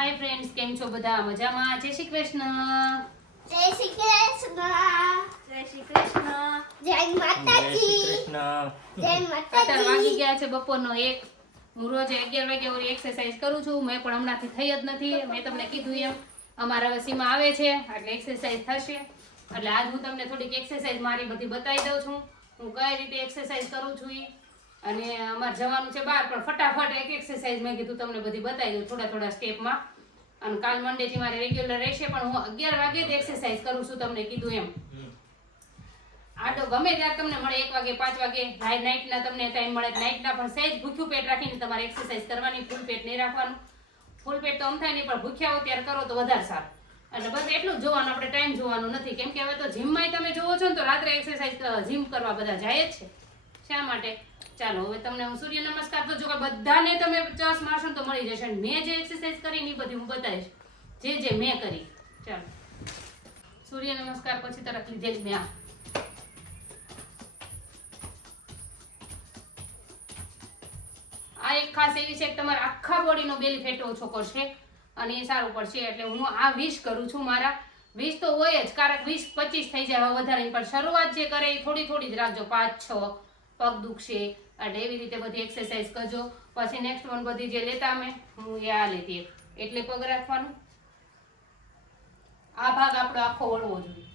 Hi friends કેમ છો બધા? મજામાં? જય શ્રી કૃષ્ણ. જય શ્રી કૃષ્ણ. જય શ્રી કૃષ્ણ. જય જય માતાજી જય અત્યારે વાગી ગયા છે બપોરનો એક. હું રોજ અગિયાર વાગ્યા વળી એક્સરસાઇઝ કરું છું. મેં પણ હમણાંથી થઈ જ નથી. મેં તમને કીધું એમ. અમારા વસીમાં આવે છે. એટલે એક્સરસાઇઝ થશે. એટલે આજ હું તમને થોડીક એક્સરસાઇઝ મારી બધી બતાવી દઉં છું. હું કઈ રીતે એક્સરસાઇઝ કરું છું એ અને અમારે જવાનું છે બહાર પણ ફટાફટ એક એક્સરસાઇઝ મેં કીધું તમને બધી બતાવી દઉં થોડા થોડા સ્ટેપમાં અને કાલ મંડેથી મારે રેગ્યુલર રહેશે પણ હું અગિયાર વાગે જ એક્સરસાઇઝ કરું છું તમને કીધું એમ. આટો ગમે ત્યારે તમને મળે એક વાગે પાંચ વાગે નાઇટના તમને ટાઈમ મળે. નાઇટના પણ સહેજ ભૂખ્યું પેટ રાખીને તમારે એક્સરસાઇઝ કરવાની ફૂલ પેટ નહીં રાખવાનું. ફૂલ પેટ તો આમ થાય નહીં પણ ભૂખ્યા હો ત્યારે કરો તો વધારે સારું. એટલે બસ એટલું જ જોવાનું આપણે ટાઈમ જોવાનું નથી. કેમ કે હવે તો જીમમાં તમે જોવો છો ને તો રાત્રે એક્સરસાઇઝ જીમ કરવા બધા જાય જ છે. શા માટે? ચાલો, હવે તમને હું સૂર્ય નમસ્કાર તો જો કે બધાને તમે ચસ મારશો તો મળી જશે. મેં જે એક્સરસાઇઝ કરી એ બધી હું બતાવીશ. જે જે મેં કરી. ચાલો. સૂર્ય નમસ્કાર પછી તરત લીધેલી મેં આ. આ એક ખાસ એવી છે કે તમારા આખા બોડીનો બેલી ફેટ ઓછો કરશે અને એ સારું પડશે. એટલે હું આ વીસ કરું છું મારા. વીસ તો હોય જ કારણ વીસ પચીસ થઈ જાય વધારે પણ શરૂઆત જે કરે એ થોડી થોડી જ રાખજો. પાંચ, છ, પગ દુખશે એટલે એવી રીતે બધી એક્સરસાઇઝ કરજો. પછી નેક્સ્ટ વન બધી જે લેતા અમે, હું એ આ લેતી એટલે પગ રાખવાનું. આ ભાગ આપણો આખો વળવો જોઈએ.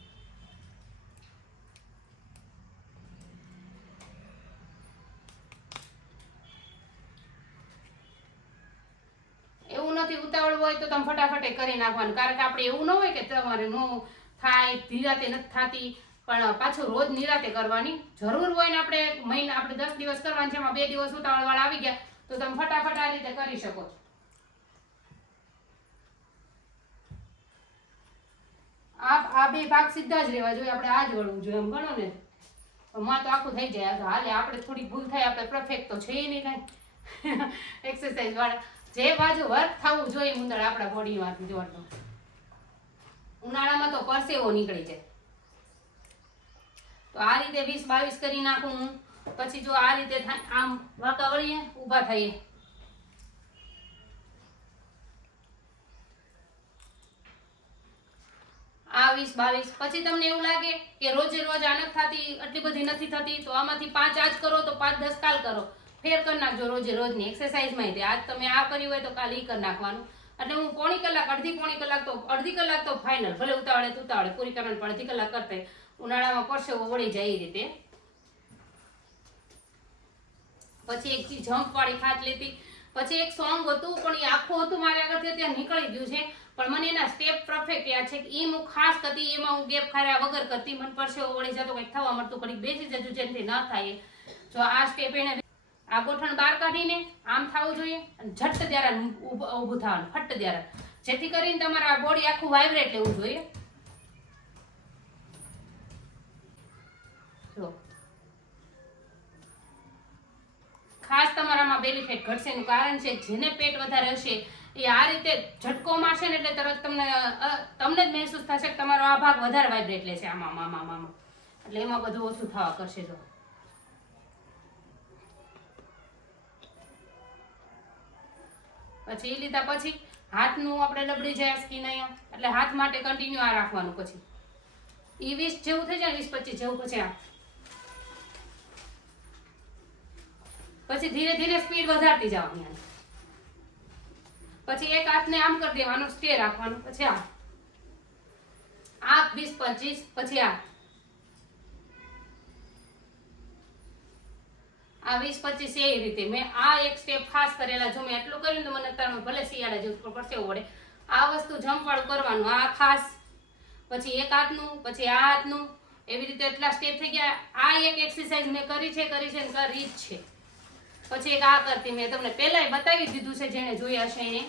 એવું નથી ઉતાવળ હોય તો તમે ફટાફટ કરી નાખવાનું. કારણ કે આપણે એવું ન હોય કે તમારે નો થાય, ધીરાતે નથી થતી. પણ પાછું રોજ નિરાતે કરવાની જરૂર હોય ને આપણે મહિના, આપણે દસ દિવસ કરવાની છે, એમાં બે દિવસ ઉતાવળ આવી ગયા, તો તમે ફટાફટ આ રીતે કરી શકો છો. આ આ બે ભાગ સીધા જ રહેવા જોઈએ, આપણે આ જ વળવું જોઈએ, એમ ગણો ને. માં તો આખું થઈ જાય તો હાલે, આપણે થોડી ભૂલ થાય, આપણે પરફેક્ટ તો છે નહીં કાંઈ. એક્સરસાઇઝ વાળા. જે બાજુ વર્ક થવું જોઈએ મુંદર આપણા બોડીમાંથી જોડતો ઉનાળામાં તો પરસેવો નીકળી જાય. તો આ રીતે વીસ બાવીસ કરી નાખું હું. પછી જો આ રીતે થાય, આમ વાંકા વળીએ, ઊભા થઈએ. આ વીસ બાવીસ. પછી તમને એવું લાગે કે રોજે રોજ આનક થતી, આટલી બધી નથી થતી, તો આમાંથી પાંચ આજ કરો, તો પાંચ દસ કાલ કરો. ફેર કરી નાખજો રોજે રોજની એક્સરસાઇઝમાં આજ તમે આ કર્યું હોય તો કાલ એ કરી નાખવાનું. એટલે હું પોણી કલાક, અડધી પોણી કલાક તો, અડધી કલાક તો ફાઇનલ ભલે ઉતાવળે તો ઉતાવળે પૂરી કરવાની પણ અડધી કલાક કરતા ઉનાળામાં પરસેવો વળી જાય એ રીતે. પછી એક જમ્પ વાળી ખાટ લીધી. પછી એક સોંગ હતું, પણ એ આખું હતું મારે આગળથી ત્યાં નીકળી ગયું છે. પણ મને એના સ્ટેપ પરફેક્ટ યાદ છે કે એ હું ખાસ કરતી એમાં હું ગેપ ખાર્યા વગર કરતી. મને પરસેવો વળી જતો કંઈક થવા મળતું ઘડીક બેસી જતું જેનાથી ન થાય જો આ સ્ટેપ એને આ ગોઠણ બહાર કાઢીને આમ થવું જોઈએ અને ઝટ ત્યારે ઊભું થવાનું, ફટ ત્યારે. જેથી કરીને તમારા બોડી આખું વાઇબ્રેટ લેવું જોઈએ. જો. ખાસ તમારામાં બેનિફિટ ફેટ ઘટશે એનું કારણ છે જેને પેટ વધારે હશે એ આ રીતે ઝટકો મારશે ને એટલે તરત તમને તમને જ મહેસૂસ થશે કે તમારો આ ભાગ વધારે વાઇબ્રેટ લેશે. આમાં આમાં આમાં એટલે એમાં બધું ઓછું થવા કરશે જો. પછી એ લીધા પછી હાથનું આપણે લબડી જાય સ્કીન અહીંયા. એટલે હાથ માટે કન્ટિન્યુ આ રાખવાનું પછી. એ વીસ જેવું થઈ જાય વીસ પચીસ જેવું પછી આ. પછી ધીરે ધીરે સ્પીડ વધારતી જવાની. પછી એક હાથને આમ કરી દેવાનું સ્ટે રાખવાનું, પછી આ. આ વીસ, પચીસ, પછી આ. આ વીસ, પચીસ એ રીતે. મેં આ એક સ્ટેપ ખાસ કરેલા. જો મેં એટલું કર્યું તો મને અત્યારે ભલે શિયાળા જેવું પડશે વડે આ વસ્તુ જમવાળું કરવાનું, આ ખાસ. પછી એક હાથનું, પછી આ હાથનું. એવી રીતે એટલા સ્ટેપ થઈ ગયા. આ એક એક્સરસાઇઝ મેં કરી છે કરી છે કરી જ છે. પછી એક આ કરતી, મેં તમને પહેલાય બતાવી દીધું છે જેને જોયા હશે એને.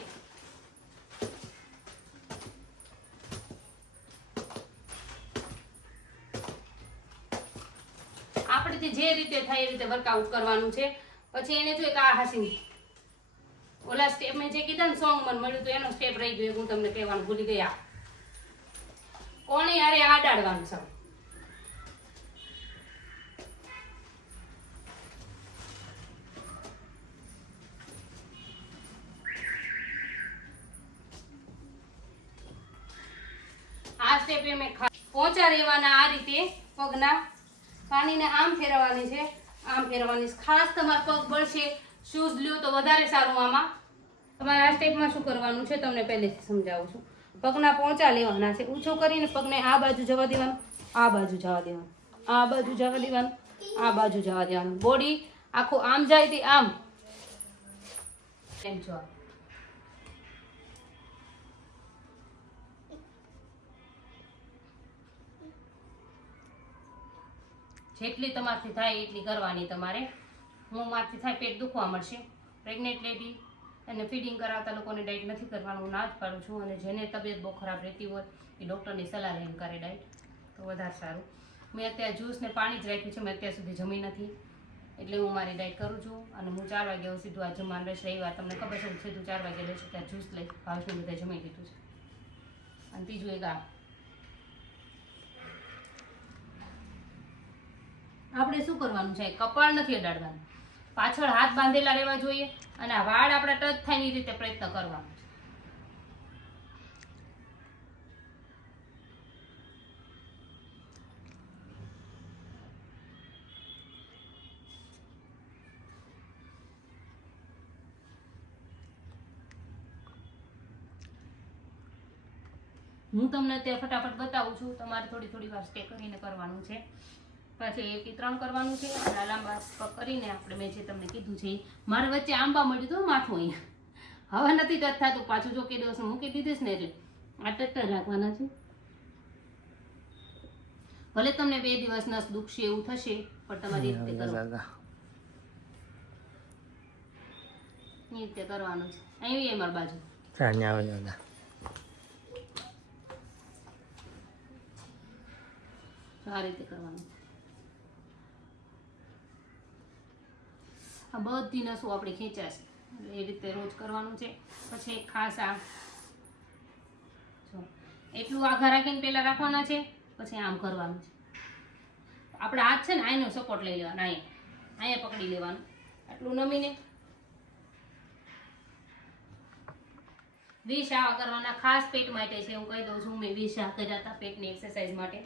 આપણેથી જે રીતે થાય એ રીતે વર્કઆઉટ કરવાનું છે. પછી એને જો એક આ હાસી ઓલા સ્ટેપ મેં જે કીધા ને સોંગ મને મળ્યું તો એનો સ્ટેપ રહી ગયો હું તમને કહેવાનું ભૂલી ગયા. કોણે યારે આડાડવાનું છે? સ્ટેપે મેં પોચા રહેવાના આ રીતે પગના. પાણીને આમ ફેરવવાની છે, આમ ફેરવવાની છે. ખાસ તમારા પગ બળશે, શૂઝ લ્યો તો વધારે સારું આમાં. તમારે આ સ્ટેપમાં શું કરવાનું છે, તમને પહેલેથી સમજાવું છું. પગના પહોંચા લેવાના છે. ઊંચો કરીને પગને આ બાજુ જવા દેવાનું, આ બાજુ જવા દેવાનું, આ બાજુ જવા દેવાનું, આ બાજુ જવા દેવાનું. બોડી આખું આમ જાય તે આમ. એમ જેટલી તમારથી થાય એટલી કરવાની તમારે. હું મારથી થાય પેટ દુખવા મળશે. પ્રેગ્નેન્ટ લેડી અને ફીડિંગ કરાવતા લોકોને ડાયટ નથી કરવાનું. ના જ પાડું છું અને જેને તબિયત બહુ ખરાબ રહેતી હોય એ ડૉક્ટરની સલાહ લઈને કરે ડાયટ તો વધારે સારું. મેં અત્યારે જ્યુસ ને પાણી જ રાખ્યું છે. મેં અત્યાર સુધી જમી નથી. એટલે હું મારી ડાયટ કરું છું અને હું ચાર વાગે હું સીધું આ જમવાનું રહીશ રવિવાર. તમને ખબર છે, હું સીધું ચાર વાગે લઈશ ત્યાં જ્યુસ લઈશ ભાવશું બધા જમી લીધું છે. અને ત્રીજું એક આ આપણે શું કરવાનું છે? કપાળ નથી અડાડવાનું. પાછળ હાથ બાંધેલા રહેવા જોઈએ અને આ વાળ આપણા ટચ થાય એ રીતે પ્રયત્ન કરવાનો હું તમને અત્યારે ફટાફટ બતાવું છું. તમારે થોડી થોડી વાર સ્ટે કરીને કરવાનું છે. પછી એક ત્રણ કરવાનું છે અને લાંબા કરીને આપણે મેં જે તમને કીધું છે. મારે વચ્ચે આંબા મળ્યું હતું માથું અહીંયા. હવે નથી ટચ થતું પાછું જો કે દિવસ મૂકી દીધીશ ને એટલે. આ ટચ રાખવાના છે. ભલે તમને બે દિવસ નસ દુખશે એવું થશે પણ તમારી રીતે કરો. એ રીતે કરવાનું છે. અહીં એ મારી બાજુ. સારી આ રીતે કરવાનું. આ બધી નસો આપણી ખેંચાશે. એ રીતે રોજ કરવાનું છે. પછી ખાસ આ એટલું આઘા રાખીને પહેલાં રાખવાના છે, પછી આમ કરવાનું છે. આપણે હાથ છે ને આનો સપોર્ટ લઈ લેવાનો અહીંયા અહીંયા પકડી લેવાનું. આટલું નમીને. વીસ આવા કરવાના, ખાસ પેટ માટે છે, હું કહી દઉં છું, મેં વીસ આ કર્યા હતા, પેટની એક્સરસાઇઝ માટે.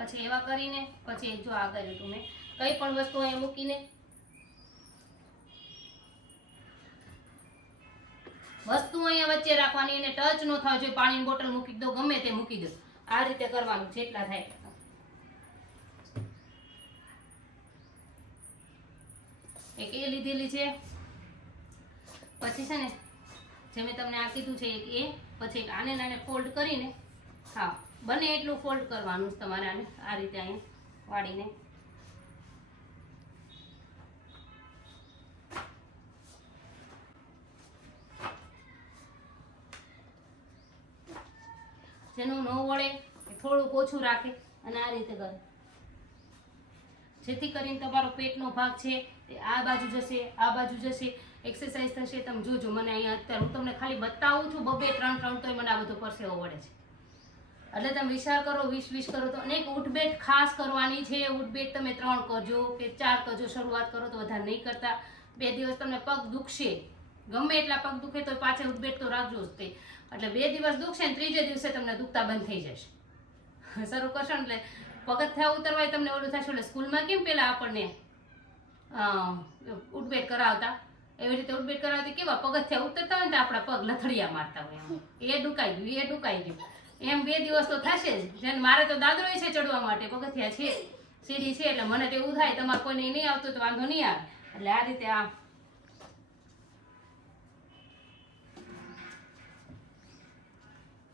પછી એવા કરીને, પછી જો આ કર્યું તું મેં. કઈ પણ વસ્તુ અહીંયા મૂકીને. વસ્તુ અહીંયા વચ્ચે રાખવાની એને ટચ ન થાય જોઈએ પાણીની બોટલ મૂકી દો, ગમે તે મૂકી દો. આ રીતે કરવાનું, જેટલા થાય. એક એ લીધેલી છે. પછી છે ને, જે મેં તમને આ કીધું છે, એક એ, પછી આને નાને ફોલ્ડ કરીને, હા. બને એટલું ફોલ્ડ કરવાનું તમારે આને, આ રીતે અહીંયા વાળીને. જેનું ન વળે એ થોડુંક ઓછું રાખે અને આ રીતે કરે. જેથી કરીને તમારો પેટનો ભાગ છે તે આ બાજુ જશે, આ બાજુ જશે. એક્સરસાઇઝ થશે, તમે જોજો, મને અહીંયા અત્યારે હું તમને ખાલી બતાવું છું, બબે, ત્રણ ત્રણ, તોય મને આ બધો પરસેવો વળે છે. એટલે તમે વિચાર કરો, વીસ વીસ કરો તો અનેક ઉઠબેટ ખાસ કરવાની છે. ઉઠબેટ તમે ત્રણ કરજો કે ચાર કરજો, શરૂઆત કરો તો વધારે નહીં કરતા. બે દિવસ તમને પગ દુખશે. ગમે એટલા પગ દુખે તો પાછળ ઉઠબેટ તો રાખજો જ તે. એટલે બે દિવસ દુખશે ને ત્રીજે દિવસે તમને દુખતા બંધ થઈ જશે. શરૂ કરશો ને એટલે પગથિયા ઉતરવાય, તમને ઓલું થશે. એટલે સ્કૂલમાં કેમ પેલા આપણને ઉઠબેટ કરાવતા? એવી રીતે ઉઠબેટ કરાવતી કેવા? પગથિયા ઉતરતા હોય ને આપણા પગ લથડિયા મારતા હોય એ ડુકાઈ ગયું, એ ડુકાઈ ગયું. એમ બે દિવસ તો થશે જ. મારે તો દાદરો છે ચડવા માટે, પગથિયા છે, સીડી છે, એટલે મને તો એવું થાય, તમારે કોઈને નહીં આવતું તો વાંધો નહીં આવે. એટલે આ રીતે આ.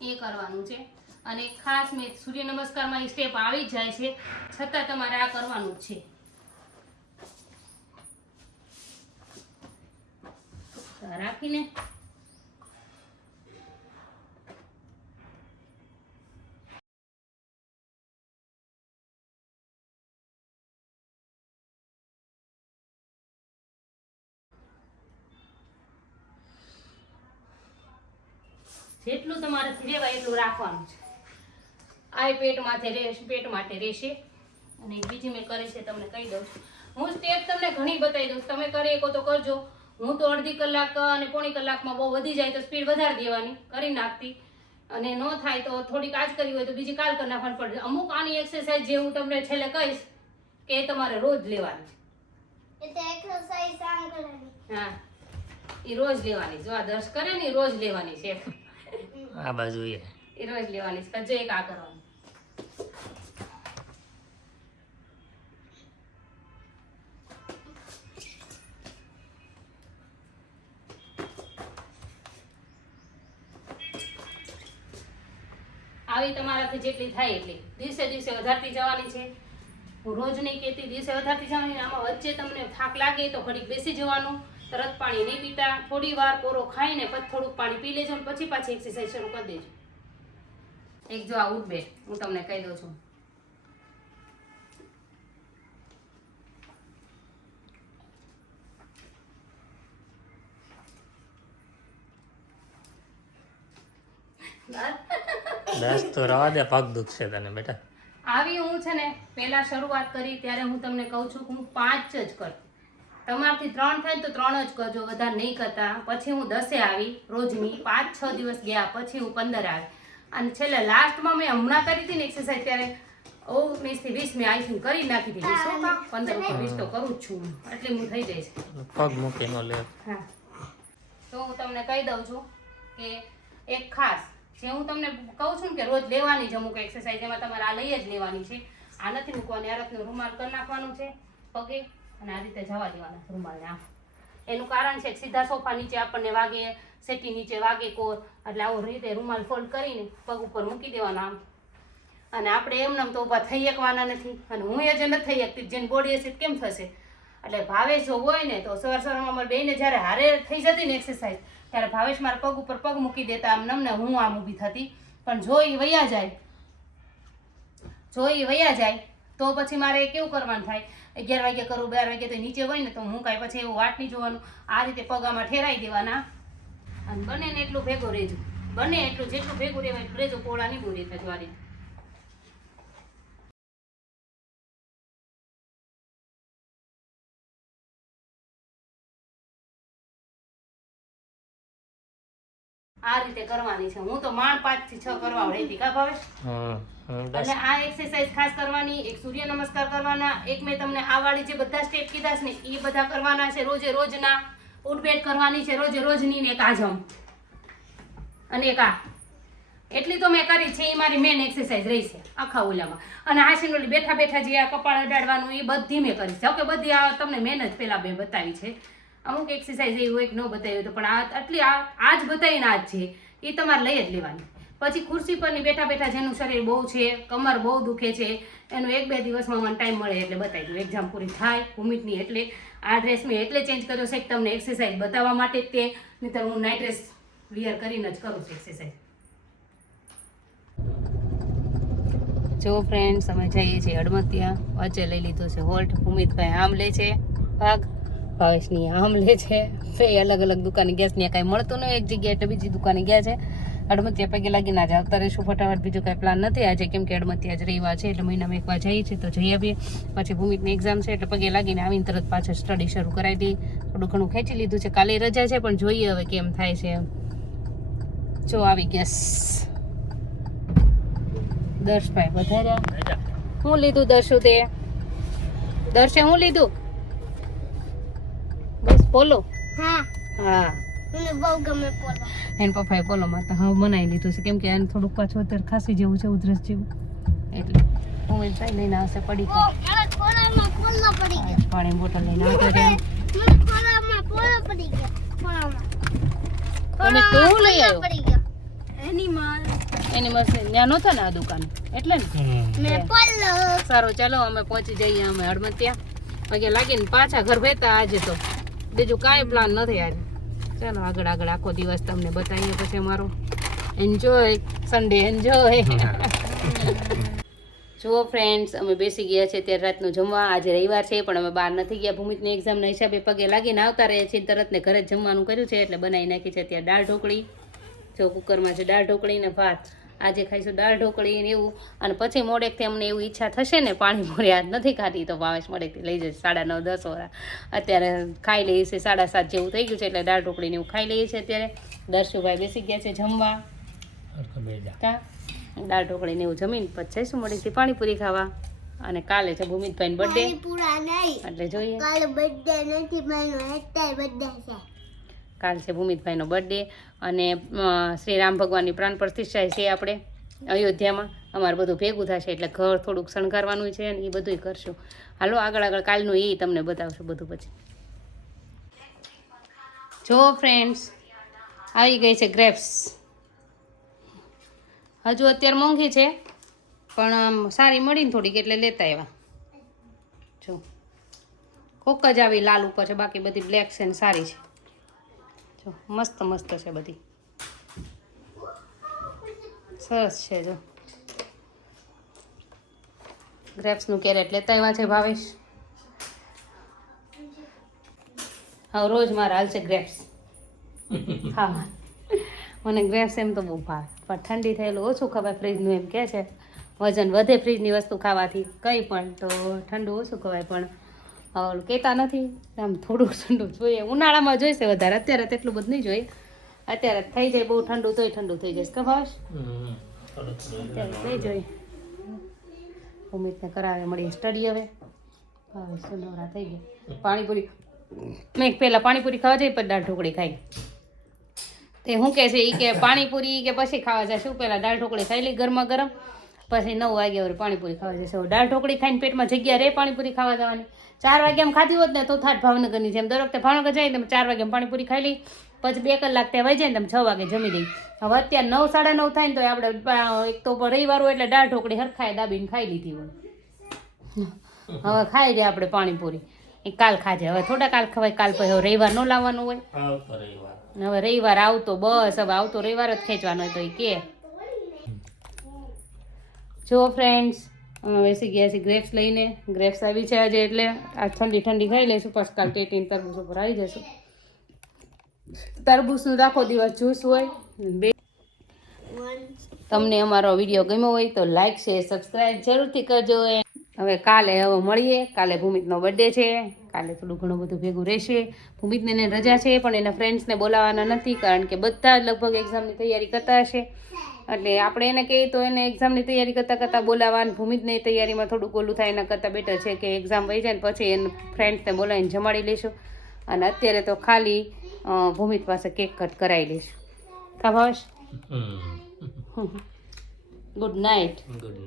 એ કરવાનું છે. અને ખાસ મેં સૂર્ય નમસ્કારમાં સ્ટેપ આવી જાય છે. છતાં તમારે આ કરવાનું છે. રાખીને. જેટલું તમારે લેવાય એટલું રાખવાનું છે. આ પેટ માથે રહેશે પેટ માટે રહેશે. અને બીજી મેં કરી છે તમને કહી દઉં છું. હું સ્ટેપ તમને ઘણી બતાવી દઉં છું. તમે કરી એકો તો કરજો. હું તો અડધી કલાક અને પોણી કલાકમાં બહુ વધી જાય તો સ્પીડ વધારી દેવાની કરી નાખતી. અને ન થાય તો થોડીક આજ કરી હોય તો બીજી કાલ કરી નાખવાની પડે. અમુક આની એક્સરસાઇઝ જે હું તમને છેલ્લે કહીશ કે એ તમારે રોજ લેવાની. હા. એ રોજ લેવાની. જો આ દર્શ કરે ને એ રોજ લેવાની છે. આ બાજુ એ. રોજ લેવાની છે જો એક આ કરવાનું. આવી તમારાથી જેટલી થાય એટલી. દિવસે દિવસે વધારતી જવાની છે. હું રોજ નહીં કહેતી, દિવસે વધારતી જવાની, આમાં વચ્ચે તમને થાક લાગે તો ઘડીક બેસી જવાનું. તરત પાણી નહીં પીતા થોડી વાર કોરો ખાઈને પછી થોડુંક પાણી પી લેજો અને પછી પાછી એક્સરસાઇઝ શરૂ કરી દેજો. એક જો આ ઉઠ બે હું તમને કહી દઉં છું. દસ તો રવા દે પગ દુખશે તને બેટા. આવી હું છે ને પહેલા શરૂઆત કરી ત્યારે હું તમને કહું છું કે હું પાંચ જ કરતી તમારથી ત્રણ થાય ને તો ત્રણ જ કરજો વધારે નહીં કરતા. પછી હું દસે આવી રોજની પાંચ છ દિવસ ગયા પછી હું પંદર આવી. અને છેલ્લે લાસ્ટમાં મેં હમણાં કરી હતી ને એક્સરસાઇઝ ત્યારે ઓગણીસથી વીસ મેં આઈ કરી નાખી દીધી. પંદર ઉપર વીસ તો કરું જ છું. એટલે હું થઈ જઈશ. પગ મૂકી નો લે. હા. તો હું તમને કહી દઉં છું કે એક ખાસ જે હું તમને કહું છું કે રોજ લેવાની છે અમુક એક્સરસાઇઝ એમાં તમારે આ લઈ જ લેવાની છે. આ નથી મૂકવાની આ રૂમાલ કરી નાખવાનું છે. પગે અને આ રીતે જવા દેવાના રૂમાલને આમ. એનું કારણ છે કે સીધા સોફા નીચે આપણને વાગે સેટી નીચે વાગે કોર એટલે આવો રીતે રૂમાલ ફોલ્ડ કરીને પગ ઉપર મૂકી દેવાના આમ. અને આપણે એમને તો ઊભા થઈ શકવાના નથી. અને હું એ જે નથી થઈ શકતી, જેને બોડી હશે કેમ થશે? એટલે ભાવેશ જો હોય ને તો સવાર સવારમાં અમારે બેને જ્યારે હારે થઈ જતી ને એક્સરસાઇઝ ત્યારે ભાવેશ મારા પગ ઉપર પગ મૂકી દેતા આમ નમને હું આમ ઊભી થતી. પણ જો એ વયા જાય, જો એ વયા જાય, તો પછી મારે કેવું કરવાનું થાય? અગિયાર વાગે કરું, બાર વાગે તો નીચે હોય ને તો હું કાંઈ પછી એવું વાટ નહીં જોવાનું. આ રીતે પગ આમાં ઠેરાઈ દેવાના. અને બને ને એટલું ભેગું રહેજો. બને એટલું, જેટલું ભેગું રહેવાય એટલું રહેજો પોળા નહીં બોરી થતું આ રીતે આ રીતે કરવાની છે. હું તો માણ પાંચથી છ કરવા રહેતી કા ભાવે એટલે આ એક્સરસાઇઝ ખાસ કરવાની એક સૂર્ય નમસ્કાર કરવાના એક મેં તમને આ વાળી જે બધા સ્ટેપ કીધા છે ને એ બધા કરવાના છે. રોજે રોજના ઉઠબેઠ કરવાની છે. રોજે રોજની ને એક જમ અને એક આ. એટલી તો મેં કરી છે એ મારી મેન એક્સરસાઇઝ રહી છે આખા ઓલામાં. અને આ સિંગલ બેઠા બેઠા જે આ કપાળ અડાડવાનું એ બધી મેં કરી છે. ઓકે બધી આ તમને મેન જ પહેલાં બે બતાવી છે. અમુક એક્સરસાઇઝ એવું હોય કે ન બતાવ્યું હતું, પણ આ આટલી આ જ બતાવીને આ જ છે, એ તમારે લઈ જ લેવાની. પછી ખુરશી પરની બેઠા બેઠા જેનું શરીર બહુ છે, કમર બહુ દુખે છે, એનું એક બે દિવસમાં મને ટાઈમ મળે એટલે બતાવી દઉં. એક્ઝામ પૂરી થાય ભૂમિટની એટલે, આ ડ્રેસ મેં એટલે ચેન્જ કર્યો છે કે તમને એક્સરસાઇઝ બતાવવા માટે જ તે, નહીંતર હું નાઇટ ડ્રેસ વિયર કરીને જ કરું છું એક્સરસાઇઝ જો ફ્રેન્ડ્સ અમે જઈએ છીએ હડમતિયા વચ્ચે લઈ લીધો છે હોલ્ટ. ભૂમિતભાઈ આમ લે છે, ભાગ. ભાવેશની આમ લે છે. બે અલગ અલગ દુકાને ગયા છે ત્યાં કાંઈ મળતું નહીં એક જગ્યાએ એટલે બીજી દુકાને ગયા છે. અડમતિયા પગે લાગીને આજે આવતા રહીશું ફટાફટ બીજું કાંઈ પ્લાન નથી. આજે કેમ કે અડમતિયા જ રહેવા છે એટલે મહિનામાં એકવાર જઈએ છીએ તો જઈ આવીએ. પછી ભૂમિકની એક્ઝામ છે એટલે પગે લાગીને આવીને તરત પાછળ સ્ટડી શરૂ કરાવી દઈ થોડું ઘણું ખેંચી લીધું છે. કાલે રજા છે પણ જોઈએ હવે કેમ થાય છે. જો આવી ગયા દર્શભાઈ વધાર્યા હું શું લીધું દર્શુ તે? દર્શે શું લીધું? પોલો હા. હા. મને બહુ ગમે પોલો એને પપ્પાએ પોલો માં તો હા મનાઈ લીધું છે. કેમ કે એને થોડુંક પાછું અત્યારે ખાસી જેવું છે ઉધરસ જેવું. એટલે હું એ ચાઈ લઈને આવશે પડી ગયો. પાણી બોટલ લઈને આવતો ખોરામાં તમે કેવું લઈ આવ્યો? પડી ગયો. એની એની મસ્ત ત્યાં નહોતા ને આ દુકાન? એટલે ને? સારું ચાલો અમે પહોંચી જઈએ અમે હડમતિયા વાગે લાગીને પાછા ઘર ભેતા આજે તો. બીજું કાંઈ પ્લાન નથી આજે. ચાલો આગળ આગળ, આખો દિવસ તમને બતાવીએ પછી અમારો. એન્જોય સન્ડે એન્જોય જુઓ ફ્રેન્ડ્સ અમે બેસી ગયા છે ત્યારે રાતનું જમવા. આજે રવિવાર છે, પણ અમે બહાર નથી ગયા. ભૂમિતની એક્ઝામના હિસાબે પગે લાગીને આવતા રહીએ છીએ. તરત ને ઘરે જમવાનું કર્યું છે, એટલે બનાવી નાખી છે ત્યાં દાળ ઢોકળી. જો કુકરમાં છે દાળ ઢોકળી ને ભાત. આજે ખાઈશું દાળ ઢોકળી ને એવું. અને પછી મોડેકથી અમને એવું ઈચ્છા થશે ને પાણીપુરી આજ નથી ખાતી તો ભાવેશ મોડેકથી લઈ જશે સાડા નવ દસ વાળા અત્યારે ખાઈ લઈએ છીએ સાડા સાત જેવું થઈ ગયું છે એટલે દાળ ઢોકળી ને એવું ખાઈ લઈએ છીએ અત્યારે. દર્શુભાઈ બેસી ગયા છે જમવા. કા? દાળ ઢોકળી ને એવું જમીન પછી જઈશું મોડેકથી પાણીપુરી ખાવા. અને કાલે છે ભૂમિતભાઈ બર્થડે એટલે જોઈએ. કાલે બર્થડે નથી મારો અત્યારે બર્થડે છે. કાલ છે ભૂમિતભાઈનો બર્થડે અને શ્રી રામ ભગવાનની પ્રાણ પ્રતિષ્ઠા છે આપણે અયોધ્યામાં. અમારે બધું ભેગું થશે એટલે ઘર થોડુંક શણગારવાનું છે અને એ બધુંય કરશું. હાલો, આગળ આગળ કાલનું એ તમને બતાવશું બધું પછી. જો ફ્રેન્ડ્સ આવી ગઈ છે ગ્રેપ્સ હજુ અત્યારે મોંઘી છે, પણ આમ સારી મળીને થોડીક એટલે લેતા એવા જો, કોક જ આવી લાલ ઉપર છે, બાકી બધી બ્લેક છે ને સારી છે. જો, મસ્ત મસ્ત છે બધી. સરસ છે, જો. ગ્રેપ્સનું કેરેટ લેતા આવ્યા છે ભાવેશ. હવે રોજ મારા હાલ છે ગ્રેપ્સ હા. મને ગ્રેપ્સ એમ તો બહુ ભાવે. પણ ઠંડી થયેલું ઓછું ખવાય ફ્રીજનું એમ કહે છે. વજન વધે ફ્રીજની વસ્તુ ખાવાથી. કંઈ પણ તો ઠંડુ ઓછું ખવાય, પણ ઓલું કહેતા નથી. આમ થોડું ઠંડુ જોઈએ. ઉનાળામાં જોઈશે વધારે. અત્યારે તેટલું બધું નહીં જોઈએ. અત્યારે થઈ જાય બહુ ઠંડુ તોય ઠંડુ થઈ જશે. ખબર અત્યારે થઈ જોઈએ. ઉમેદને કરાવે મળી સ્ટડી હવે. નવરા થઈ ગયા પાણીપુરી. મેં પહેલાં પાણીપુરી ખાવા જઈ પછી દાળ ઢોકળી ખાઈ. તે શું કહે છે? એ કે પાણીપુરી કે પછી ખાવા જાય. શું પહેલાં દાળ ઢોકળી ખાઈ લઈ ગરમા ગરમ? પછી નવ વાગે વળી પાણીપુરી ખાવા જશે દાળ ઢોકળી ખાઈને પેટમાં જગ્યા રહે પાણીપુરી ખાવા જવાની. ચાર વાગ્યામાં ખાધી હોત ને તો થાત ભાવનગરની જેમ. દર વખતે ભાવનગર જાય તમે ચાર વાગે પાણીપુરી ખાઈ લઈ પછી બે કલાક ત્યાં વહી જાય ને તમે છ વાગે જમી લઈ. હવે અત્યારે નવ સાડા નવ થાય ને તો આપણે એક તો રવિવાર હોય એટલે દાળ ઢોકળી હરખાય દાબીને ખાઈ લીધી હોય. હવે ખાઈ જાય આપણે પાણીપુરી. એ કાલ ખાજે. હવે થોડા કાલ ખવાય કાલ પછી રવિવાર ન લાવવાનું હોય. હવે રવિવાર આવતો બસ હવે આવતો રવિવાર જ ખેંચવાનો હોય તો એ કે. જો ફ્રેન્ડ્સ બેસી ગયા છે ગ્રેપ્સ લઈને. ગ્રેપ્સ આવી છે આજે એટલે આ ઠંડી ઠંડી ખાઈ લઈશું. પછી કાલ ટેટીને તરબૂચ ઉપર આવી જશું. તરબૂચનું રાખો દિવસ જ્યુસ હોય. બે તમને અમારો વીડિયો ગમ્યો હોય તો લાઈક શેર સબસ્ક્રાઈબ જરૂરથી કરજો. હવે કાલે હવે મળીએ. કાલે ભૂમિતનો બર્થડે છે. કાલે થોડું ઘણું બધું ભેગું રહેશે. ભૂમિતને એને રજા છે, પણ એના ફ્રેન્ડ્સને બોલાવવાના નથી, કારણ કે બધા લગભગ એક્ઝામની તૈયારી કરતા હશે. એટલે આપણે એને કહીએ તો એને એક્ઝામની તૈયારી કરતાં કરતાં બોલાવવા ભૂમિતની તૈયારીમાં થોડુંક ઓલું થાય એના કરતાં બેટર છે કે એક્ઝામ વહી જાય ને પછી એને ફ્રેન્ડ્સને બોલાવીને જમાડી લઈશું અને અત્યારે તો ખાલી ભૂમિત પાસે કેક કટ કરાવી લઈશું. કા Bhavesh good night good night